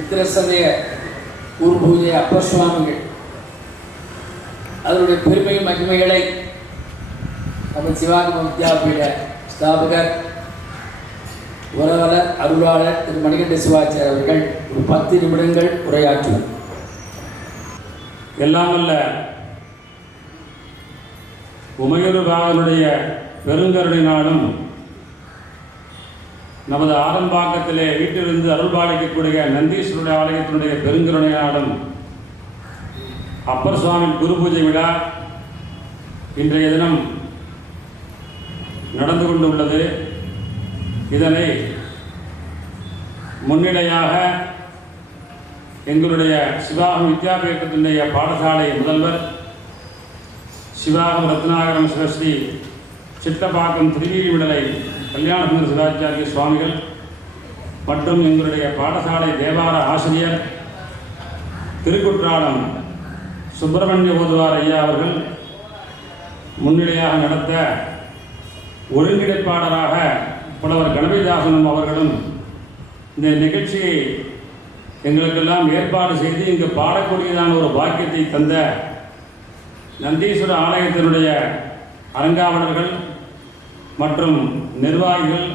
உத்திரசதைய குரு பூஜை அப்பர் சுவாமிகள் அதனுடைய பெருமை மகிமைகளை நம்ம சிவாகம வித்யாபீட ஸ்தாபகர் உறவலர் அருளாளர் திரு மணிகண்ட சிவாச்சார் அவர்கள் ஒரு பத்து நிமிடங்கள் உரையாற்றுவார். எல்லாம் அல்ல உமையொரு பாகனுடைய பெருங்கருணினாலும் நமது ஆரம்பாக்கத்திலே வீட்டிலிருந்து அருள் பாலிக்கக்கூடிய நந்தீஸ்வருடைய ஆலயத்தினுடைய பெருங்கருணையாளன் அப்பர் சுவாமி குரு பூஜை விழா இன்றைய தினம் நடந்து கொண்டுள்ளது. இதனை முன்னிலையாக எங்களுடைய சிவாகம் வித்யாபீட்டத்தினுடைய பாடசாலை முதல்வர் சிவாகம் ரத்னாகரம் சிவஸ்ரீ சிட்டப்பாக்கம் திருவீழி விடலை கல்யாணசுந்தர சிவாச்சாரிய சுவாமிகள் மற்றும் எங்களுடைய பாடசாலை தேவார ஆசிரியர் திருக்குற்றாலம் சுப்பிரமணிய ஓதுவார் ஐயா அவர்கள் முன்னிலையாக நடத்த ஒருங்கிணைப்பாளராக புலவர் கணபதிதாசனும் அவர்களும் இந்த நிகழ்ச்சியை எங்களுக்கெல்லாம் ஏற்பாடு செய்து இங்கு பாடக்கூடியதான ஒரு பாக்கியத்தை தந்த நந்தீஸ்வர ஆலயத்தினுடைய அலங்காவலர்கள் மற்றும் நிர்வாகிகள்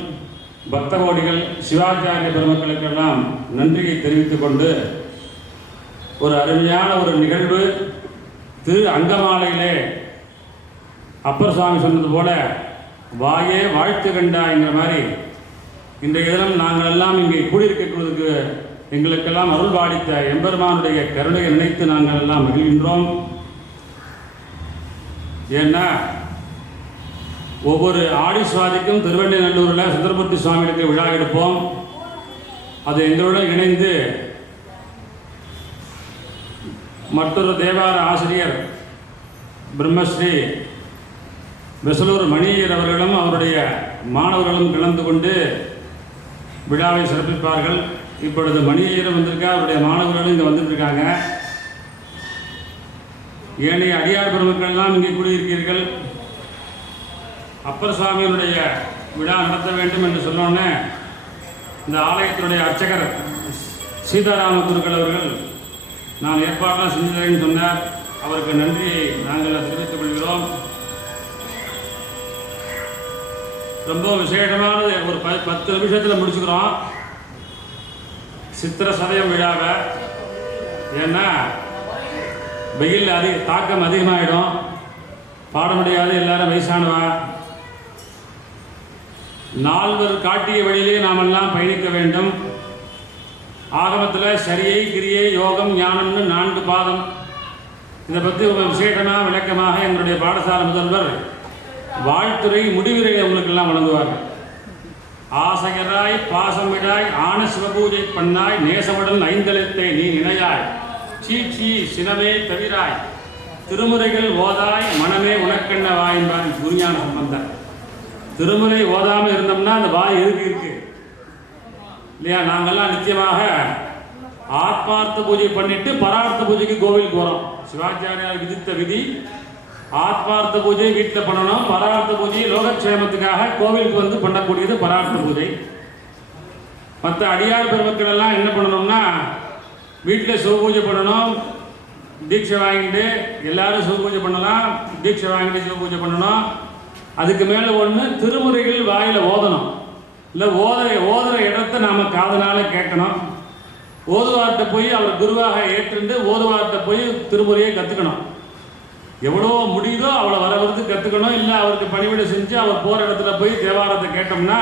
பக்தகோடிகள் சிவாச்சாரிய பெருமக்களுக்கெல்லாம் நன்றியை தெரிவித்துக் கொண்டு ஒரு அருமையான ஒரு நிகழ்வு திரு அங்கமாலையிலே அப்பர் சுவாமி சொன்னது போல வாயே வாழ்த்து கண்டாங்கிற மாதிரி இன்றைய தினம் நாங்கள் எல்லாம் இங்கே கூடியிருக்கிறதுக்கு எங்களுக்கெல்லாம் அருள் பாடித்த எம்பெருமானுடைய கருணையை நினைத்து நாங்கள் எல்லாம் மகிழ்கின்றோம். ஏன்னா ஒவ்வொரு ஆடி சுவாதிக்கும் திருவண்ணைநல்லூரில் சுந்தரமூர்த்தி சுவாமிகளுக்கு விழா எடுப்போம். அது எங்களுடன் இணைந்து மற்றொரு தேவார ஆசிரியர் பிரம்மஸ்ரீ பெசலூர் மணியர் அவர்களும் அவருடைய மாணவர்களும் கலந்து கொண்டு விழாவை சிறப்பிப்பார்கள். இப்பொழுது மணியரும் வந்திருக்கா அவருடைய மாணவர்களும் இங்கே வந்துட்டு இருக்காங்க ஏனைய அடியார் பெருமக்கள்லாம் இங்கே கூடியிருக்கிறீர்கள். அப்பர் சுவாமியினுடைய விழா நடத்த வேண்டும் என்று சொன்னோன்னே இந்த ஆலயத்தினுடைய அர்ச்சகர் சீதாராம குருக்கள் அவர்கள் நான் ஏற்பாடெல்லாம் செஞ்சுதரேன்னு சொன்னார். அவருக்கு நன்றியை நாங்கள் தெரிவித்துக் கொள்கிறோம். ரொம்ப விசேஷமானது. ஒரு ப பத்து நிமிஷத்தில் முடிச்சுக்கிறோம். சித்திர சதயம் விழாவை. ஏன்னா வெயில் அதிக தாக்கம் அதிகமாகிடும் பாட முடியாது எல்லாரும் வயசானவா? நால்வர் காட்டிய வழியிலே நாம் எல்லாம் பயணிக்க வேண்டும். ஆகமத்தில் சரியை கிரியை யோகம் ஞானம்னு நான்கு பாதம். இதை பற்றி ஒரு விசேஷமாக விளக்கமாக எங்களுடைய பாடசாலை முதல்வர் வாழ்த்துறை முடிவுரை உங்களுக்கெல்லாம் வழங்குவார்கள் ஆசையராய் பாசமிடாய் ஆன சிவபூஜை பண்ணாய் நேசமுடன் ஐந்தலத்தை நீ நினையாய் சீ சீ சினமே தவிராய். திருமுறைகள் ஓதாய் மனமே உனக்கண்ண வாய்ந்தான் குருஞான சம்பந்தர். திருமுறை ஓதாம இருந்தோம்னா அந்த வாய் எதுக்கு இருக்கு? இல்லையா? நாங்கெல்லாம் நிச்சயமாக ஆத்மார்த்த பூஜை பண்ணிட்டு பரார்த்த பூஜைக்கு கோவிலுக்கு போறோம். சிவாச்சாரியார் விதித்த விதி ஆத்மார்த்த பூஜை வீட்டில் பண்ணணும். பரார்த்த பூஜை லோகக்ஷேமத்துக்காக கோவிலுக்கு வந்து பண்ணக்கூடியது பரார்த்த பூஜை. மற்ற அடியார் பெருமக்கள் எல்லாம் என்ன பண்ணணும்னா வீட்டில் சிவபூஜை பண்ணணும். தீட்சை வாங்கிட்டு எல்லாரும் சிவபூஜை பண்ணலாம். தீட்சை வாங்கிட்டு சிவபூஜை பண்ணணும். அதுக்கு மேலே ஒன்று திருமுறைகள் வாயில் ஓதணும். இல்லை ஓதுற ஓதுற இடத்த நாம் காதனால் கேட்கணும். ஓதுவார்கிட்ட போய் அவர் குருவாக ஏற்றுண்டு ஓதுவார்கிட்ட போய் திருமுறையை கற்றுக்கணும் எவ்வளோ முடியுதோ அவளை வர வரது கற்றுக்கணும் இல்லை அவருக்கு பணிவிடை செஞ்சு அவர் போகிற இடத்துல போய் தேவாரத்தை கேட்டோம்னா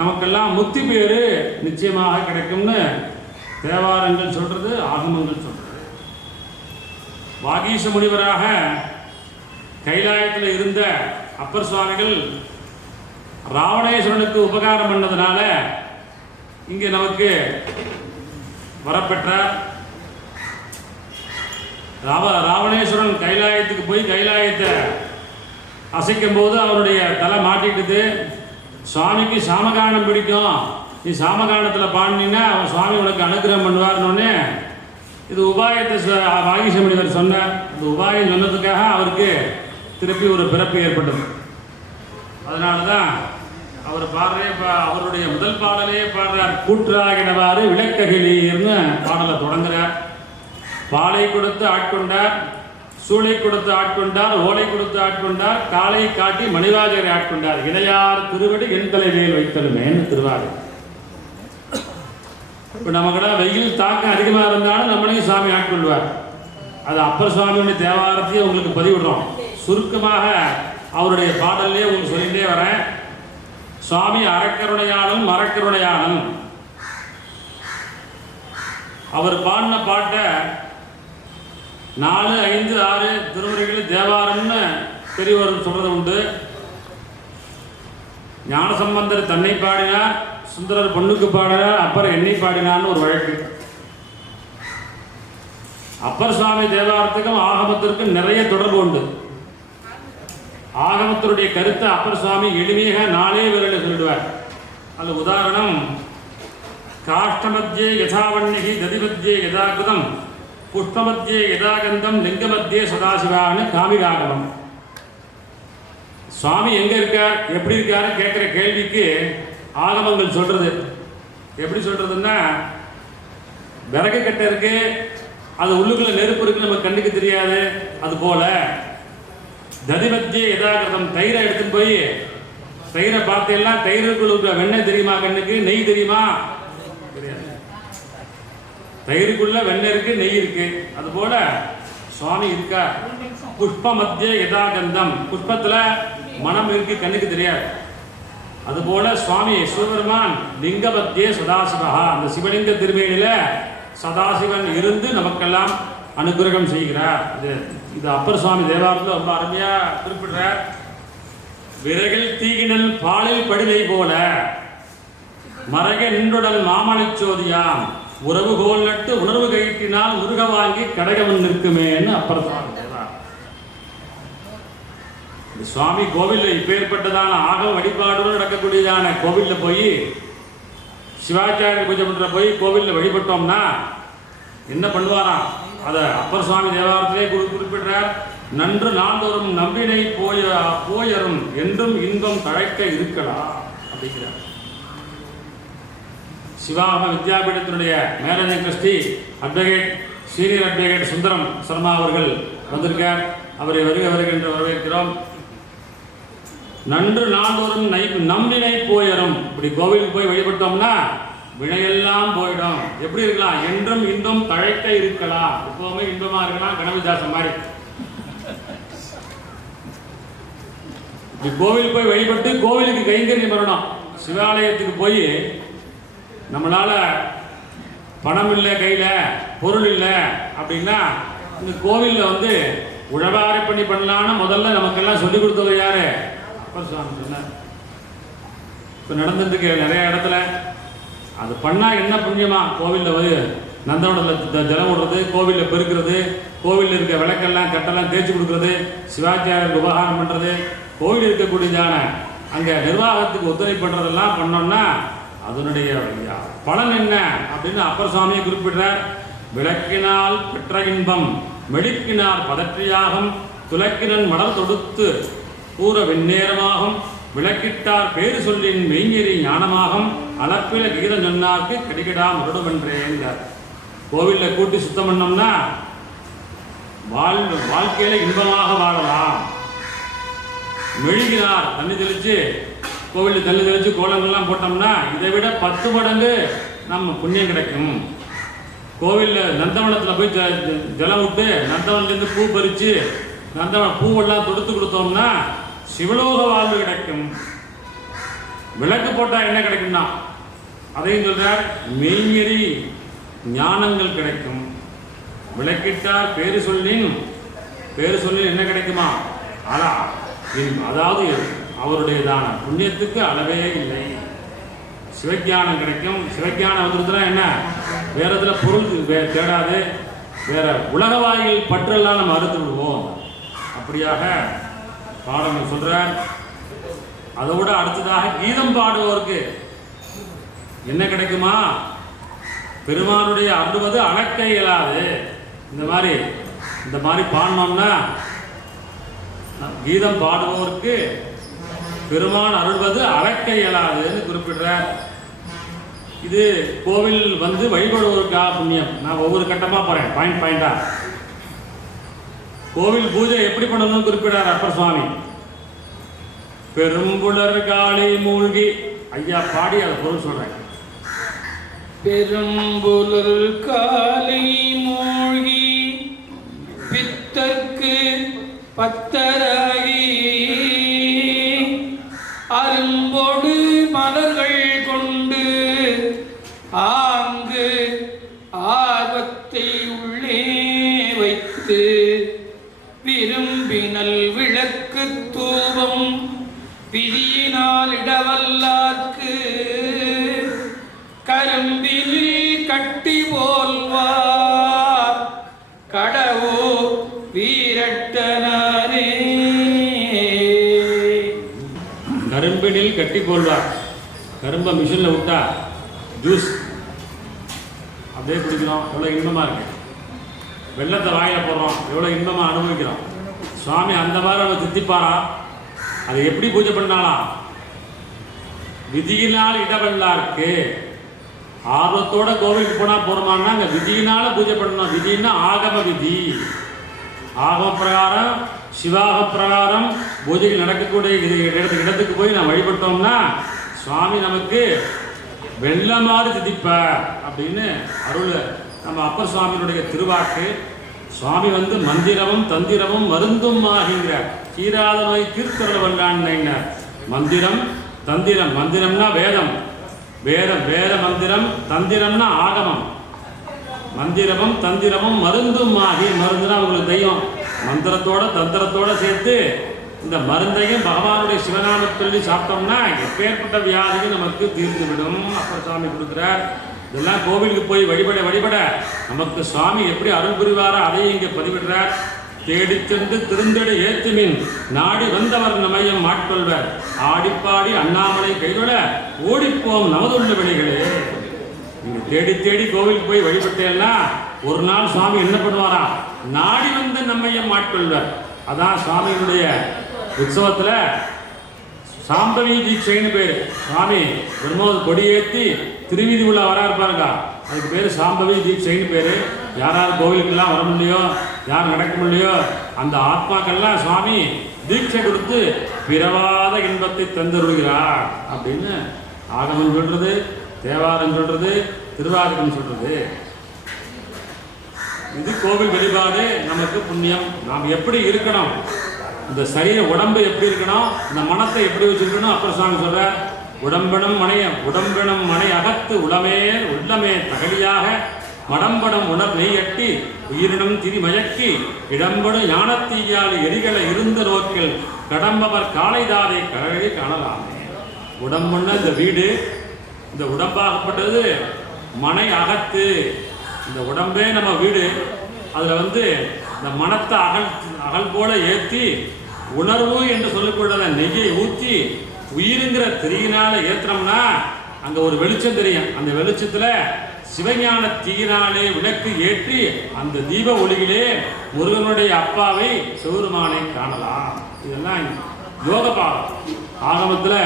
நமக்கெல்லாம் முத்தி பேர் நிச்சயமாக கிடைக்கும்னு தேவாரங்கள் சொல்கிறது ஆகமங்கள் சொல்கிறது வாகீச முனிவராக கைலாயத்தில் இருந்த அப்பர் சுவாமிகள் ராவணேஸ்வரனுக்கு உபகாரம் பண்ணதுனால இங்கே நமக்கு வரப்பெற்றார் ராவ ராவணேஸ்வரன் கைலாயத்துக்கு போய் கைலாயத்தை அசைக்கும் போது அவருடைய தலை மாட்டிட்டுது சுவாமிக்கு சாமகானம் பிடிக்கும். நீ சாமகானத்தில் பாடினீன்னா அவன் சுவாமி உனக்கு அனுகிரகம் பண்ணுவார்னோடனே இது உபாயத்தை ச- முனிவர் சொன்னார். இந்த உபாயம் சொன்னதுக்காக அவருக்கு திருப்பி ஒரு பிறப்பு ஏற்பட்டது. அதனால தான் அவர் பாடுறே பா- அவருடைய முதல் பாடலே பாடுறார். கூற்றாகினவாறு விளக்ககிலீர்னு பாடலை தொடங்குறார். பாலை கொடுத்து ஆட்கொண்டார் சூளை கொடுத்து ஆட்கொண்டார் ஓலை கொடுத்து ஆட்கொண்டார் காலை காட்டி மணிவாஜரை ஆட்கொண்டார். இளையார் திருவடி என் தலைமையில் வைத்தலுமேன்னு திருவாரூர். இப்போ நமக்கெல்லாம் வெயில் தாக்கம் அதிகமாக இருந்தாலும் நம்மளையும் சாமி ஆட்கொள்வார். அது அப்பர் சுவாமியுடைய தேவாரத்தையும் உங்களுக்கு பதிவிடுறோம். சுருக்கமாக அவருடைய பாடல்லே உங்களுக்கு சொல்லிட்டே வரேன். சுவாமி அறக்கருணையானும் மரக்கருணையாளன் அவர் பாடின பாட்டை நாலு ஐந்து ஆறு திருமுறைகளில் தேவாரம்னு பெரியவர் சொல்கிறது உண்டு. ஞானசம்பந்தர் தன்னை பாடினார் சுந்தரர் பொண்ணுக்கு பாடினார் அப்பர் என்னை பாடினார்னு ஒரு வழக்கு. அப்பர் சுவாமி தேவாரத்துக்கும் ஆகமத்திற்கும் நிறைய தொடர்பு உண்டு. ஆகமத்தினுடைய கருத்தை அப்பர் சுவாமி எளிமையாக நாளே விரலில் சொல்லிடுவார். அந்த உதாரணம் காஷ்டமத்தியே யதாவண்ணிகி ததிமத்தியே யதாகிருதம் புஷ்பமத்தியே யதாகந்தம் லிங்கமத்தியே சதாசிவான்னு காமிகாகமம். சுவாமி எங்க இருக்கார் எப்படி இருக்காருன்னு கேட்குற கேள்விக்கு ஆகமங்கள் சொல்றது. எப்படி சொல்றதுன்னா விறகு கட்டை இருக்கு அது உள்ளுக்குள்ள நெருப்பு இருக்குது நம்ம கண்ணுக்கு தெரியாது அது போல. ததிபத்திய யதாகிருதம் தயிரை எடுத்துன்னு போய் தயிரை பார்த்தேன்னா தயிருக்குள்ள இருக்கிற வெண்ணெய் தெரியுமா கண்ணுக்கு? நெய் தெரியுமா? தெரியாது. தயிருக்குள்ள வெண்ணெய் இருக்கு நெய் இருக்கு. அது போல சுவாமி இருக்கா? புஷ்ப மத்திய யதாகந்தம் புஷ்பத்துல மனம் இருக்கு கண்ணுக்கு தெரியாது. அதுபோல சுவாமி சிவபெருமான் லிங்க மத்திய சதாசிவகா அந்த சிவலிங்க திருமேனியில சதாசிவன் இருந்து நமக்கெல்லாம் அனுகிரகம் செய்கிறார். இது இது அப்பர் சுவாமி தேவாரத்தில் ரொம்ப அருமையாக குறிப்பிடுறார் விறகில் தீகினல் பாலில் படிலை போல. மரக நின்றுடல் மாமலைச்சோதியாம் உறவு கோல் நட்டு உணர்வு கயிற்றினால் முருக வாங்கி கடகவன் நிற்குமேன்னு அப்பர் சுவாமி தேவாரம். இந்த சுவாமி கோவிலில் இப்பேற்பட்டதான ஆக வழிபாடுடன் நடக்கக்கூடியதான கோவிலில் போய் சிவாச்சாரிய பூஜை பண்ணுற போய் கோவிலில் வழிபட்டோம்னா என்ன பண்ணுவாராம்? அதை அப்பர் சுவாமி தேவாரத்திலே குறிப்பிடுறார். நன்று நாள்தோறும் நம்பினை போய போயரும் என்றும் இன்பம் தழைக்க இருக்கலாம் அப்படிங்கிறார். சிவாம வித்யாபீடத்தினுடைய மேலனை Christie advocate senior advocate Sundaram Sharma அவர்கள் வந்திருக்கார். அவரை வருக வருகின்ற என்று வரவேற்கிறோம். நன்று நாள்தோறும் நம்பினை போயரும். இப்படி கோவிலுக்கு போய் வழிபட்டோம்னா வினையெல்லாம் போயிடும். எப்படி இருக்கலாம்? என்றும் இன்பம் தழைக்க இருக்கலாம். எப்பவுமே இன்பமா இருக்கலாம் கணவிதாசம் மாதிரி. கோவில் போய் வழிபட்டு கோவிலுக்கு கைங்கரியம் வரணும் சிவாலயத்துக்கு போய் நம்மளால பணம் இல்லை கையில பொருள் இல்லை அப்படின்னா இந்த கோவிலில் வந்து உழவாரை பண்ணி பண்ணலான்னு முதல்ல நமக்கெல்லாம் சொல்லி கொடுத்தவர் யாரு? அப்பர் சுவாமி சொன்னார். இப்போ நடந்துட்டு இருக்கு நிறைய இடத்துல. அது பண்ணால் என்ன புண்ணியமா? கோவிலில் வந்து நந்தவனத்தில் ஜலம் விடுறது கோவிலில் பெருக்கிறது கோவிலில் இருக்க விளக்கெல்லாம் கட்டெல்லாம் தேய்ச்சி கொடுக்குறது சிவாச்சாரியருக்கு உபகாரம் பண்ணுறது கோவில் இருக்கக்கூடியதான அங்கே நிர்வாகத்துக்கு ஒத்துழைப்பு பண்ணுறதெல்லாம் பண்ணோம்னா அதனுடைய பலன் என்ன அப்படின்னு அப்பர் சுவாமியை குறிப்பிடுறார். விளக்கினால் பெற்ற இன்பம் மெழுக்கினார் பதற்றியாகும் துலக்கினன் மடல் தொடுத்து கூற வெண்ணேரமாகும் விளக்கிட்டார் பேரு சொல்லின் மெய்ஞெறி ஞானமாகும். அளப்பில கீதம் சொன்னார்க்கு கடிகடா முரடுமென்றேங்கிறார் கோவிலில் கூட்டி சுத்தம் பண்ணோம்னா வாழ் வாழ்க்கையில இன்பமாக வாழலாம். மெழுகினார் தண்ணி தெளிச்சு கோவிலில் தண்ணி தெளிச்சு கோலங்கள்லாம் போட்டோம்னா இதை விட பத்து மடங்கு நம்ம புண்ணியம் கிடைக்கும். கோவிலில் நந்தவனத்தில் போய் ஜ ஜ- ஜலம் விட்டு நந்தவனத்துலேருந்து பூ பறித்து நந்தவன பூவெல்லாம் தொடுத்து கொடுத்தோம்னா சிவலோக வாழ்வு கிடைக்கும். விளக்கு போட்டால் என்ன கிடைக்கும்னா அதையும் சொல்கிறார் மெய்ஞெறி ஞானங்கள் கிடைக்கும். விளக்கிட்டார் பேரு சொல்லின் பேரு சொல்லின் என்ன கிடைக்குமா? அலா அதாவது அவருடையதான புண்ணியத்துக்கு அளவே இல்லை. சிவஞானம் கிடைக்கும். சிவஞானம் வந்துருச்சுன்னா என்ன? வேற இதுல பொருள் வே- தேடாது. வேற உலகவாயில் பற்றெல்லாம் நம்ம அறுத்து விடுவோம் அப்படியாக பாடங்கள் சொல்றார் அதை விட அடுத்ததாக கீதம் பாடுவோருக்கு என்ன கிடைக்குமா? பெருமானுடைய அருள்வது அளக்க இயலாது. இந்த மாதிரி இந்த மாதிரி பாடினோம்னா கீதம் பாடுவோருக்கு பெருமான் அருள்வது அழக்க இயலாதுன்னு குறிப்பிடுறார். இது கோவில் வந்து வழிபடுவதற்காக புண்ணியம். நான் ஒவ்வொரு கட்டமாக போகிறேன் பாயிண்ட் பாயிண்டா கோவில் பூஜை எப்படி பண்ணணும்னு குறிப்பிடார் அப்பர் சுவாமி. பெரும்புலர் காளி மூழ்கி. ஐயா பாடி அதை பொருள் சொல்றேன். பெரும்புலர் காலை மூழ்கி. பித்தர்க்கு பத்தரா ரூபம் பிதியினால் விதியினால் இடவல்லார்க்கு கரும்பினில் கட்டி போல்வார். கடவோ வீரட்டனாரே. கரும்பினில் கட்டி போல்வார். கரும்பை மிஷினில் விட்டா ஜூஸ். அப்படியே குடிக்கிறோம். எவ்வளோ இன்பமாக இருக்கு. வெள்ளத்தை வாயில போடுறோம். எவ்வளோ இன்பமாக அனுபவிக்கிறோம். சுவாமி அந்த மாதிரி நம்ம தித்திப்பாரா? அதை எப்படி பூஜை பண்ணாலாம் விதியினால் இடவல்லாருக்கு ஆர்வத்தோட கோவிலுக்கு போனால் போகிறோமான்னா அங்கே விதியினால பூஜை பண்ணணும். விதின்னா ஆகம விதி. ஆகம பிரகாரம் சிவாக பிரகாரம் பூஜைகள் நடக்கக்கூடிய இது இடத்துக்கு இடத்துக்கு போய் நான் வழிபட்டோம்னா சுவாமி நமக்கு வெள்ள மாதிரி அப்படின்னு அருள். நம்ம அப்பர் சுவாமியினுடைய திருவாக்கு சுவாமி வந்து மந்திரமும் தந்திரமும் மருந்தும் ஆகிங்கிற தீராத நோய் தீர்த்தரல் மந்திரம் தந்திரம். மந்திரம்னா வேதம். வேதம் வேத மந்திரம் தந்திரம்னா ஆகமம். மந்திரமும் தந்திரமும் மருந்தும் ஆகி மருந்துனா உங்களுக்கு தெய்வம். மந்திரத்தோட தந்திரத்தோட சேர்த்து இந்த மருந்தையும் பகவானுடைய சிவநாமத்தை சொல்லி சாப்பிட்டோம்னா எப்பேற்பட்ட வியாதியும் நமக்கு தீர்ந்து விடும் அப்பர் சுவாமி கொடுக்குறார். இதெல்லாம் கோவிலுக்கு போய் வழிபட வழிபட நமக்கு சுவாமி எப்படி அருள் புரிவாரோ அதையும் இங்கே பதிவிடுறார். தேடிச் சென்று திருந்தெடு ஏத்துமின் நாடி வந்தவர் நமையம் மாட்கொள்வர். ஆடிப்பாடி அண்ணாமலை கைவிட ஓடிப்போம் நமதுள்ள வெளிகளே. நீங்க தேடி தேடி கோவிலுக்கு போய் வழிபட்டேன்னா ஒரு நாள் சுவாமி என்ன பண்ணுவாரா? நாடி வந்து நம்மையும் மாட்கொள்வார். அதான் சுவாமியினுடைய உற்சவத்தில் சாம்பவி தீட்சைன்னு பேர். சுவாமி வரும்போது கொடியேற்றி திருவிதி உள்ள வரா இருப்பாருங்க அதுக்கு பேர் சாம்பவி தீட்சைன்னு பேர். யார் யார் கோவிலுக்கெல்லாம் வர முடியலையோ யார் நடக்க முடியலையோ அந்த ஆத்மாக்கள்லாம் சுவாமி தீட்சை கொடுத்து பிறவாத இன்பத்தை தந்துருகிறார் அப்படின்னு ஆகமம் சொல்கிறது தேவாரம் சொல்கிறது திருவாரகம் சொல்கிறது இது கோவில் வெளிப்பாடு நமக்கு புண்ணியம். நாம் எப்படி இருக்கணும்? இந்த சரீர உடம்பு எப்படி இருக்கணும்? இந்த மனத்தை எப்படி வச்சுருக்கணும்? அப்புறம் சுவாமி சொல்ற உடம்பினம் மனைய உடம்பினம் மனை அகத்து உளமே உள்ளமே தகலியாக மடம்படம் உணர் நெய்யட்டி உயிரினம் திரிமயக்கி இடம்படும் ஞானத்தீயால் எரிகளை இருந்த நோக்கில் கடம்பவர் காளைதாரை கரகழி காணலாமே. உடம்புன்னா இந்த வீடு? இந்த உடம்பாகப்பட்டது மனை அகத்து. இந்த உடம்பே நம்ம வீடு. அதில் வந்து இந்த மனத்தை அகல் அகல் போல ஏற்றி உணர்வு என்று சொல்லக்கூடிய நெய்யை ஊற்றி உயிருங்கிற திரியினால ஏற்றுனோம்னா அங்கே ஒரு வெளிச்சம் தெரியும். அந்த வெளிச்சத்தில் சிவஞான தீயினாலே விளக்கு ஏற்றி அந்த தீப ஒளியிலே முருகனுடைய அப்பாவை சிவருமானை காணலாம். இதெல்லாம் யோக பாடம். ஆகமத்தில்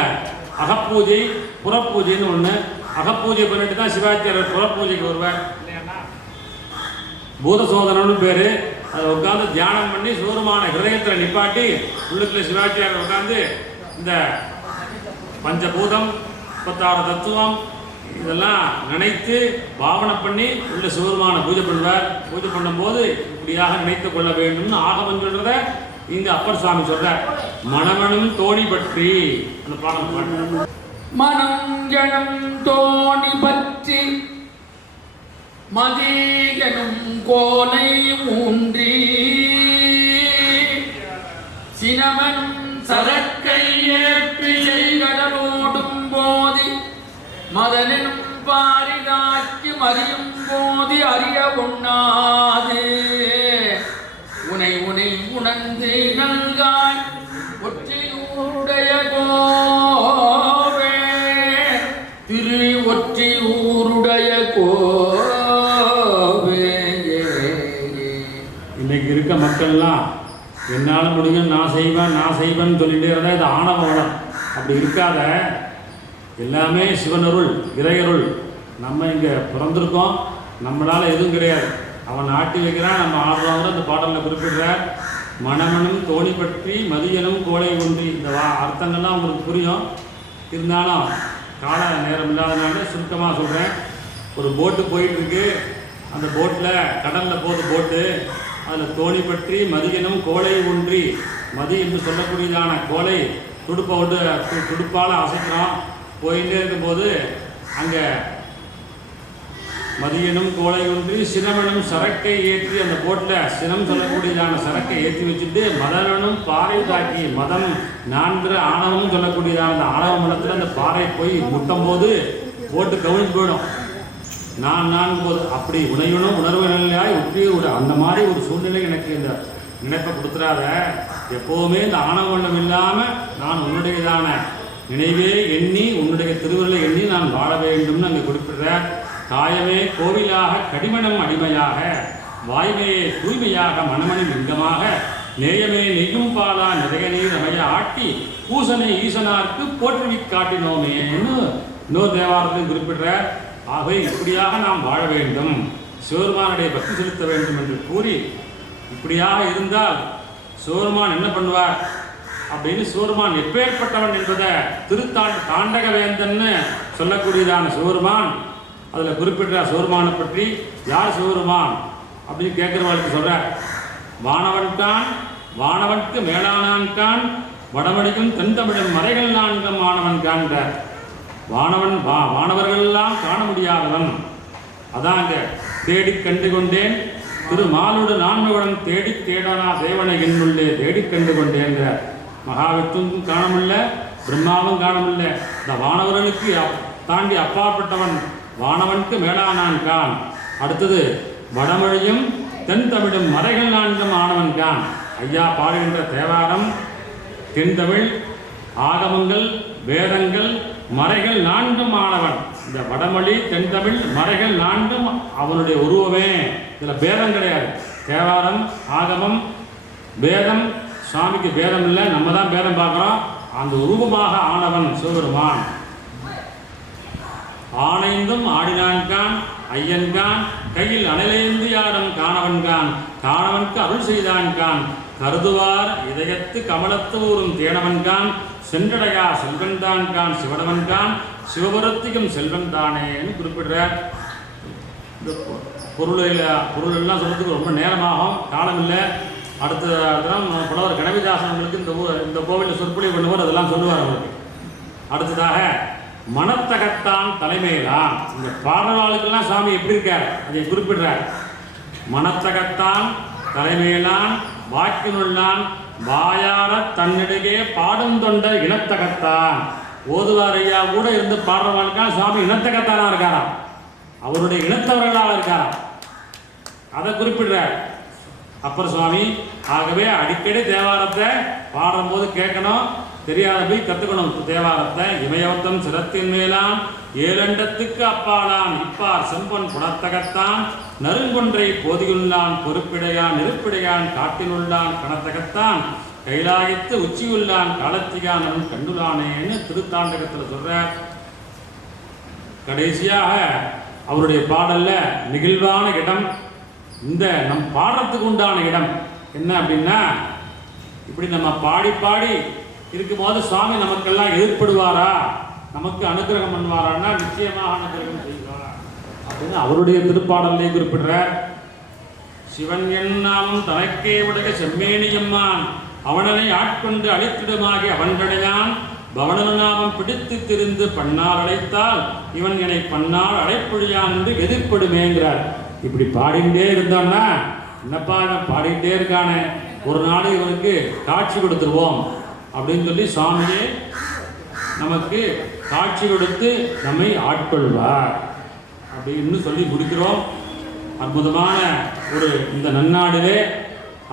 அகப்பூஜை புறப்பூஜைன்னு ஒன்று அகப்பூஜை பண்ணிட்டு தான் சிவாச்சாரியர் புறப்பூஜைக்கு வருவார். பூத சோதனம்னு பேர். அதை உட்காந்து தியானம் பண்ணி சூரமான ஹிருதயத்தில் நிப்பாட்டி உள்ளுக்குள்ள சிவாச்சாரியர் உட்காந்து இந்த பஞ்சபூதம் முப்பத்தாறு தத்துவம் இதெல்லாம் நினைத்து பாவனை பண்ணி உள்ள சிவபெருமான பூஜை பண்ணுவார். பூஜை பண்ணும்போது இப்படியாக நினைத்து கொள்ள வேண்டும்னு ஆகமம் சொல்றத இந்த அப்பர் சுவாமி சொல்றார். மணமனும் தோணி பற்றி. அந்த பாடம் மனம் ஜனம் தோணி பற்றி. மதீகனும் கோலை ஊன்றி. சினமனும் சரக்கை ஏற்றி செய்கடலோடும் போதி மதனும் பாரிதாக்கி மறியும் போதி அறிய உண்ணாது. உனை உனை உணர்ந்து நல்காய் ஒற்றியூருடைய கோவே. திரு ஒற்றியூருடைய கோவே. இன்னைக்கு இருக்க மக்கள்லாம் என்னால் முடியும் நான் செய்வேன் நான் செய்வேன்னு சொல்லிகிட்டே இருந்தால் இது ஆணவ வளம் அப்படி இருக்காத. எல்லாமே சிவனருள் இறையருள். நம்ம இங்கே பிறந்திருக்கோம். நம்மளால் எதுவும் கிடையாது. அவன் ஆட்டி வைக்கிறான் நம்ம ஆடுறவங்க அந்த பாடலில் குறிப்பிடுறார். மணமனும் தோணி பற்றி மதியனும் கோலை ஒன்றி இந்த வா அர்த்தங்கள்லாம் உங்களுக்கு புரியும். இருந்தாலும் கால நேரம் இல்லாதனால சுருக்கமாக சொல்கிறேன் ஒரு போட்டு போயிட்டுருக்கு அந்த போட்டில் கடலில் போகுது போட்டு அதில் தோணி பற்றி மதியனும் கோலை ஒன்றி மதி என்று சொல்லக்கூடியதான கோலை துடுப்பை விட்டு துடுப்பால் அசைக்கிறோம். போயிட்டே இருக்கும்போது அங்கே மதியனும் கோலை ஒன்றி சினமனும் சரக்கை ஏற்றி அந்த போட்டில் சினம் சொல்லக்கூடியதான சரக்கை ஏற்றி வச்சுட்டு மதனனும் பாறை தாக்கி மதம் நான்கிற ஆணவம் சொல்லக்கூடியதான அந்த ஆணவ மனத்தில் அந்த பாறை போய் முட்டும் போது போட்டு கவிழ்ந்து போயிடும். நான் நான் போது அப்படி உணையனும் உணர்வு நிலையாய் ஒற்றி ஒரு அந்த மாதிரி ஒரு சூழ்நிலை எனக்கு இந்த நினைப்பை கொடுத்துறாத. எப்போவுமே இந்த ஆணவம் இல்லாமல் நான் உன்னுடையதான. நினைவே எண்ணி உன்னுடைய திருவருளை எண்ணி நான் வாழ வேண்டும்னு அங்கே குறிப்பிடுற. தாயமே கோவிலாக கடிமணம் அடிமையாக வாய்மையே தூய்மையாக மனமணி லிங்கமாக நேயமே நெய்யும் பாலா நிறைய நீர் அமைய ஆட்டி பூசனை ஈசனார்க்கு போற்றுவி காட்டினோமே. இன்னொரு தேவாரத்தையும் குறிப்பிடுற. ஆகவே இப்படியாக நாம் வாழ வேண்டும். சிவருமானுடைய பக்தி செலுத்த வேண்டும் என்று கூறி இப்படியாக இருந்தால் சிவருமான் என்ன பண்ணுவார்? அப்படின்னு சிவருமான் எப்பேற்பட்டவன் என்பதை திருத்தாண்ட தாண்டகவேந்தன்னு சொல்லக்கூடியதான சிவருமான் அதில் குறிப்பிட்ட சிவருமானை பற்றி யார் சிவருமான் அப்படின்னு கேட்குறவர்களுக்கு சொல்கிறார் வானவன்கான் வானவனுக்கு மேலானான்கான் வடமடிக்கும் தென்தமிழன் மறைகள் நான்கும் மாணவன் காண்கிறார் வானவன் வா வானவர்களெல்லாம் காண முடியாதவன் அதாங்க தேடிக் கண்டு கொண்டேன் திரு மாலுடு நான்முகன் தேடித் தேடனா தேவனை என்னுள்ளே தேடிக் கண்டு கொண்டேங்க மகாவித்துவும் காணமில்ல பிரம்மாவும் காணமில்ல. இந்த வானவர்களுக்கு அப்- தாண்டி அப்பாற்பட்டவன் வானவனுக்கு மேலானான் கான். அடுத்தது வடமொழியும் தென் தமிழும் மறைகள் நான்கும் ஆனவன் கான். ஐயா பாடுகின்ற தேவாரம் தென்தமிழ் ஆகமங்கள் வேதங்கள் மறைகள் நான்கும் ஆனவன். இந்த வடமொழி தென்தமிழ் மறைகள் நான்கும் அவனுடைய உருவமே. இதில் பேதம் கிடையாது. தேவாரம் ஆகமம் பேதம் சுவாமிக்கு பேதம் இல்லை. நம்ம தான் பேதம் பார்க்குறோம். அந்த உருவமாக ஆனவன் சிவபெருமான். ஆனைந்தும் ஆடினான்கான் ஐயன்கான் கையில் அணிலேந்து யாரும் காணவன்கான் காணவன்க்கு அருள் செய்தான்கான் கருதுவார் இதயத்து கமலத்து ஊறும் தேனவன்கான் சென்றடையா செல்வன் செல்வன்தான்கான் சிவனவன்கான் சிவபுரத்திக்கும் செல்வன் தானேன்னு குறிப்பிடுறார். இந்த பொ- பொருளில் பொருள் எல்லாம் சொல்றதுக்கு ரொம்ப நேரமாகும் காலம் இல்லை அடுத்த தினம் புலவர் கணவிதாசனங்களுக்கு இந்த ஊர் இந்த கோவிலில் சொற்பொழிவு பண்ணுவார் அதெல்லாம் சொல்லுவார் அவருக்கு. அடுத்ததாக மனத்தகத்தான் தலைமையிலாம் இந்த பாடலாளுக்கெல்லாம் சாமி எப்படி இருக்கார்? அதை குறிப்பிடுறார். மனத்தகத்தான் தலைமையிலான் வாக்கினுள்ளான் வாயார தன்னிடையே பாடும் தொண்ட இனத்தகத்தான் ஓதுவார் ஐயா கூட இருந்து பாடுறவனுக்கா சுவாமி இனத்தகத்தானா இருக்காராம் அவருடைய இனத்தவர்களாக இருக்காராம் அதை குறிப்பிடுறார். அப்புறம் சுவாமி ஆகவே அடிக்கடி தேவாரத்தை பாடும்போது கேட்கணும். தெரியாத போய் கற்றுக்கணும் தேவாரத்தை இமயவத்தம் சிரத்தின் மேலாம் ஏழண்டத்துக்கு அப்பாலான் இப்பார் செம்பன் குணத்தகத்தான் நறுங்குன்றை போதியுள்ளான் பொறுப்பிடையான் நெருப்பிடையான் காட்டினுள்ளான் கணத்தகத்தான் கைலாயத்து உச்சியுள்ளான் காலத்திகான் அவன் கண்டுலானேன்னு திருத்தாண்டகத்தில் சொல்றார். கடைசியாக அவருடைய பாடல்ல நெகிழ்வான இடம் இந்த நம் பாடுறதுக்கு உண்டான இடம் என்ன அப்படின்னா இப்படி நம்ம பாடி பாடி இருக்கும்போது சுவாமி நமக்கெல்லாம் எதிர்ப்படுவாரா நமக்கு அனுகிரகம் பண்ணுவாரான்னா நிச்சயமாக அனுகிரகம் செய்வாரா? அப்படின்னு அவருடைய திருப்பாடல்லே குறிப்பிடுறார். சிவன் என்னாமும் தனக்கே உடைய செம்மேனியம்மான் அவனனை ஆட்கொண்டு அழித்திடுமாகி அவன்கடையான் பவனநாமம் பிடித்து திரிந்து பண்ணால் அழைத்தால் இவன் என்னை பண்ணால் அழைப்பொழியான் என்று எதிர்ப்படுமேங்கிறார். இப்படி பாடிக்கிட்டே இருந்தான்னா என்னப்பா இவன் பாடிக்கிட்டே இருக்கானே. ஒரு நாள் இவனுக்கு காட்சி கொடுத்துருவோம். அப்படின்னு சொல்லி சுவாமியே நமக்கு காட்சி கொடுத்து நம்மை ஆட்கொள்வார். அப்படின்னு சொல்லி முடிக்கிறோம். அற்புதமான ஒரு இந்த நன்னாடிலே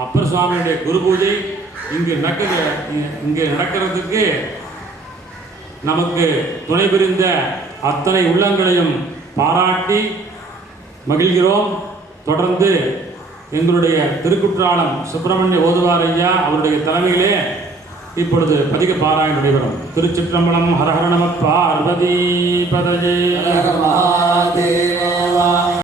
அப்பர் சுவாமியுடைய குரு பூஜை இங்கு நடக்கிற இங்கே நடக்கிறதுக்கு நமக்கு துணை புரிந்த அத்தனை உள்ளங்களையும் பாராட்டி மகிழ்கிறோம். தொடர்ந்து எங்களுடைய திருக்குற்றாலம் சுப்பிரமணிய ஓதுவார் ஐயா அவருடைய தலைமையிலே இப்பொழுது பதிக பாராயணம் நடைபெறும் திருச்சிற்றம்பலம் ஹரஹர நம பார்வதி பதஜே.